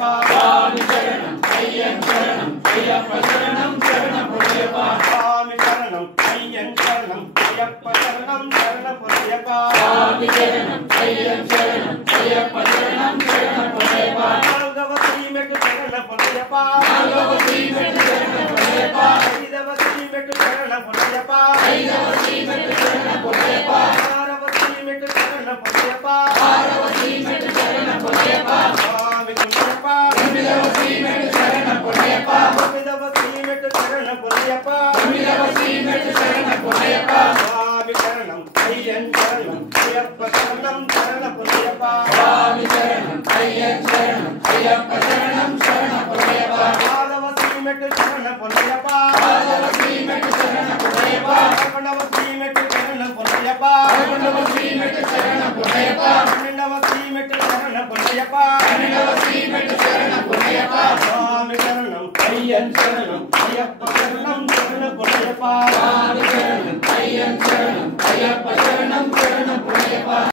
பொன்னையப்பா சுவாமி சரணம் ஐயன் சரணம் ஐயப்ப சரணம் சரண பொன்னையப்பா சுவாமி சரணம் ஐயன் சரணம் ஐயப்ப சரணம் சரண பொன்னையப்பா சுவாமி சரணம் ஐயன் சரணம் ஐயப்ப சரணம் சரண பொன்னையப்பா நால்கவ ஸ்ரீமெட்டு சரண பொன்னையப்பா நால்கவ ஸ்ரீமெட்டு சரண பொன்னையப்பா ஐதவ ஸ்ரீமெட்டு சரண பொன்னையப்பா ஐதவ ஸ்ரீமெட்டு சரண பொன்னையப்பா ஆரவ ஸ்ரீமெட்டு சரண பொன்னையப்பா ஆரவ ஸ்ரீமெட்டு சரண பொன்னையப்பா சுவாமி பொன்னையப்பா தமிழவ ஸ்ரீமெட்டு சரண பொன்னையப்பா தமிழவ ஸ்ரீமெட்டு சரண பொன்னையப்பா தமிழவ ஸ்ரீமெட்டு சரண பொன்னையப்பா சுவாமி சரணம் ஐயன் சரணம் ஐயப்ப சரணம் சரண பொன்னையப்பா சுவாமி சரணம் ஐயன் சரணம் ஐயப்ப சரணம் சரண பொன்னையப்பா ஆலவ ஸ்ரீமெட்டு சரண பொன்னையப்பா ஆலவ ஸ்ரீமெட்டு சரண பொன்னையப்பா பன்னவ ஸ்ரீமெட்டு சரண பொன்னையப்பா பன்னவ ஸ்ரீமெட்டு சரண பொன்னையப்பா பன்னவ ஸ்ரீமெட்டு சரண பொன்னையப்பா பன்னவ ஸ்ரீமெட்டு சரண பொன்னையப்பா சுவாமி சரணம் ஐயன் சரணம் ஐயப்ப சரணம் சரண பொன்னையப்பா சுவாமி